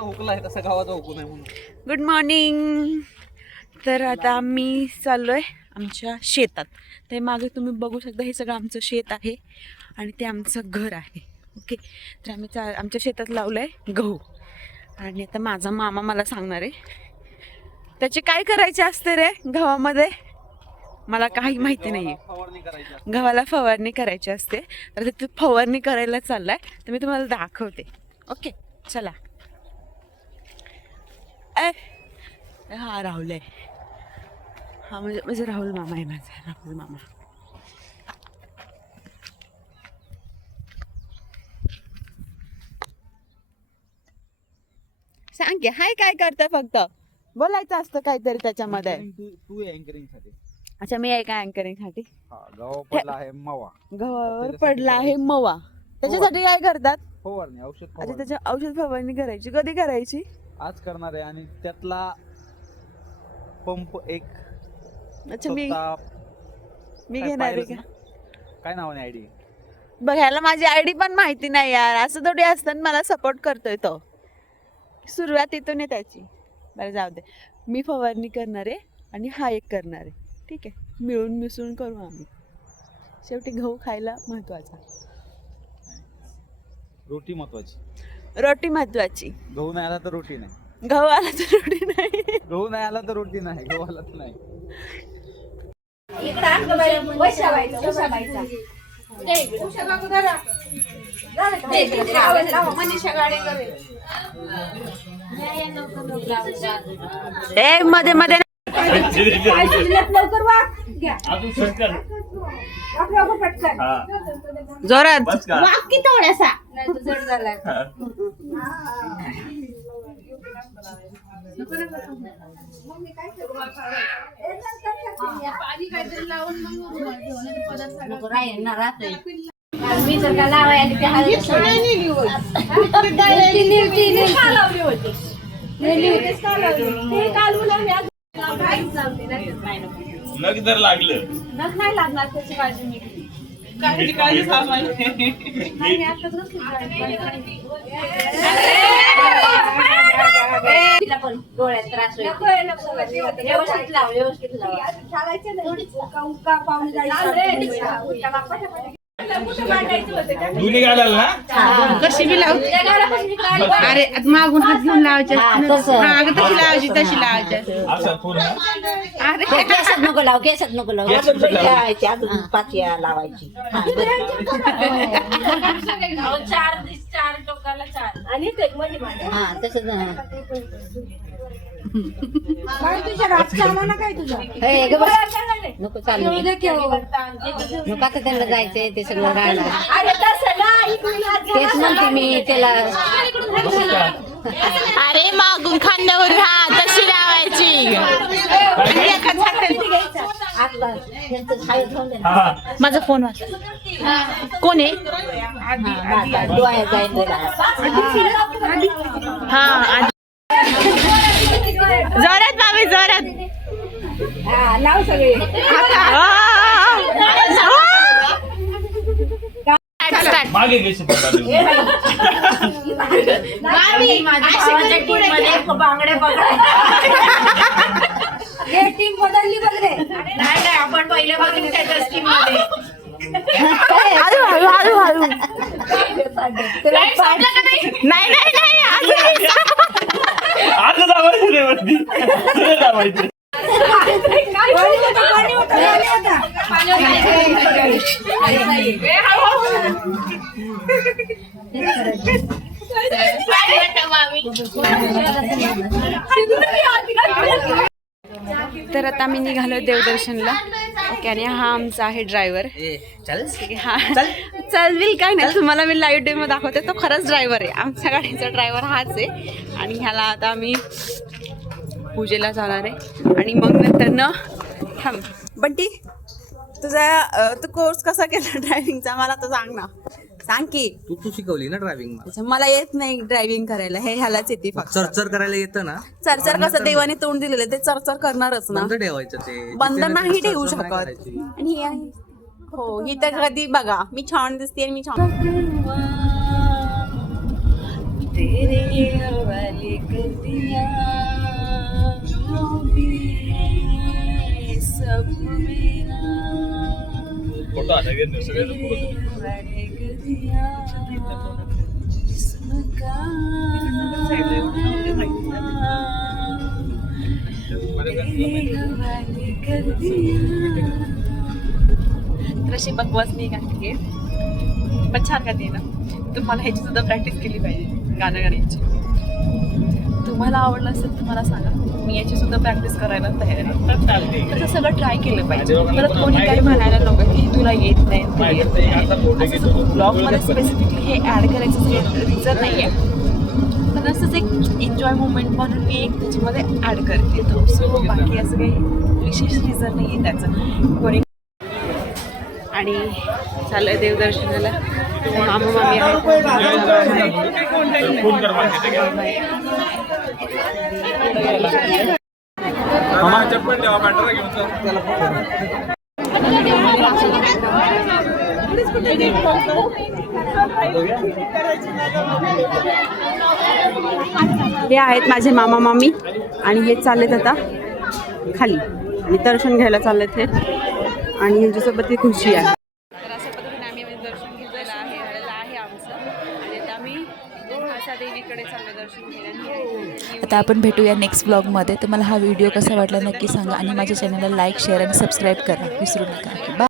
माझा हुकला आहे तसा गावाचा हुकू नाही म्हणून. Good morning. तर आता आम्ही चाललोय आमच्या शेतात. ते मागे तुम्ही बघू शकता हे सगळं आमचं शेत आहे आणि ते आमचं घर आहे. ओके, तर आम्ही आमच्या शेतात लावलं आहे गहू. आणि आता माझा मामा मला सांगणार आहे त्याचे काय करायचे असते रे गव्हामध्ये. मला काही माहिती नाही आहे. गव्हाला फवारणी करायची असते, तर ते फवारणी करायला चाललाय, तर मी तुम्हाला दाखवते. ओके चला. हा राहुल आहे. हा म्हणजे राहुल मामा आहे माझा. राहुल मामा. सांग की हाय काय करतं, फक्त बोलायचं असतं काहीतरी त्याच्यामध्ये. तू अँकरिंग साठी. अच्छा मी आहे काय अँकरिंग साठी. गव्हा पडला आहे मवा. गव्हावर पडला आहे मवा, त्याच्यासाठी काय करतात? फवारणी औषध. अच्छा त्याच्या औषध फवारणी करायची. कधी करायची? आज करणार आहे. आणि त्यातला पंप एक. अच्छा मी घेणार आहे का? काय नावाने आयडी? बघायला माझी आयडी पण माहिती नाही यार. असं थोडी असतं मला सपोर्ट करतोय तो. सुरुवात इथून आहे त्याची. बरं जाऊ दे. मी फवारणी करणार आहे आणि हा एक करणार आहे. ठीक आहे, मिळून मिसळून करू आम्ही. शेवटी गहू खायला महत्वाचा. रोटी महत्वाची. रोटी महत्वाची. गहू नाही आला तर रोटी नाही. गहू आला तर रोटी नाही. गहू नाही आला तर रोटी नाही. गहू आला तर नाही. ए मध्ये मध्ये जोरात वाकी थोडासा. नग जर लागलं नख नाही लागणार त्याची काळजी मी घेते. डोळ्यात त्रास व्यवस्थित लाव, व्यवस्थित लाव. दोन्ही घालाल ना. कशी बी लावते. अरे मागून हात घेऊन लावायचे. तशी लावायची, तशी लावायची. असं पूर्ण. अरे केसात नको लाव, केसात नको लाव. ठेवायची, अजून पाचव्या लावायची. चार टोकाला चार आणि हा तसंच. नको चालू नको आता त्यांना जायचंय ते सगळं राहणार. तेच म्हणते मी त्याला. अरे मागून खांद्यावर हा तशी लावायची. माझा फोन वाजला. कोण आहे? हा जोरात बाबी जोरात लाव सगळे. मागे घ्यायचं टीम बदलली बघ रे. नाही आपण पहिले बघितलं त्याच्याच टीम मध्ये. नाही आता दाबायचं रे वरती. दाबायचं. तर आता आम्ही निघालो देवदर्शनला. ओके, आणि हा आमचा आहे ड्रायव्हर. हा चालविल काय नाही, तुम्हाला मी लाईव्ह डेमो दाखवते. तो खरंच ड्रायव्हर आहे. आमच्या गाडीचा ड्रायव्हर हाच आहे. आणि ह्याला आता आम्ही पूजेला जाणार आहे. आणि मग नंतर न थांब बंटी, तुझा तू कोर्स कसा केला ड्रायव्हिंगचा मला तर सांग ना. सांग की. तू शिकवली ना ड्रायव्हिंग. मला येत नाही ड्रायव्हिंग करायला. हे ह्यालाच येते फक्त. चरचर करायला येतं ना. चरचर कसं देवाने तोंड दिलेलं ते चरचर करणारच ना. बंद ठेवायचं ते. बंद नाही ठेवू शकत. आणि ही आहे हो, ही तर कधी बघा मी छान दिसते आणि मी छान. हवाले कर दिया जो भी है सब मेरा फोटो आता है सगळे लोक तेरे हवाले कर दिया जिस्म का तेरे हवाले कर दिया. तर अशी बकवास नाही गाते आहे पण छान गाते ना. तुम्हाला ह्याची सुद्धा प्रॅक्टिस केली पाहिजे गाणं गाण्याची. तुम्हाला आवडलं असेल तर मला सांगा, मी याची सुद्धा प्रॅक्टिस करायला तयार आहे. चालते तसं सगळं ट्राय केलं पाहिजे. परत कोणी काही म्हणायला नको की तुला येत नाही ते येत नाही. असं ब्लॉगमध्ये स्पेसिफिकली हे ॲड करायचं रिझन नाही आहे, पण असंच एक एन्जॉय मोमेंट म्हणून मी एक त्याच्यामध्ये ॲड करते. सो बाकी असं काही विशेष रिझन नाही आहे त्याचं. कोणी आणि चालू आहे देवदर्शनाला. मामा मामी फोन कर मला चप्पल ठेवा बॅटरा घेऊन चल. हे आहेत माझे मामा मामी आणि हे चाललेत आता खाली आणि दर्शन घ्यायला चाललेत हे. आणि यांच्यासोबत ती खुशी आहे. तर अशा पद्धतीने आम्ही दर्शन घेतलेलं आहे आमचं. आणि आता आम्ही भाषा देवीकडे चाललो दर्शन घ्यायला. आता आपण भेटूया नेक्स्ट ब्लॉगमध्ये. तुम्हाला हा व्हिडिओ कसा वाटला नक्की सांगा आणि माझ्या चॅनलला लाईक शेअर आणि सबस्क्राईब करा विसरू नका. बाय.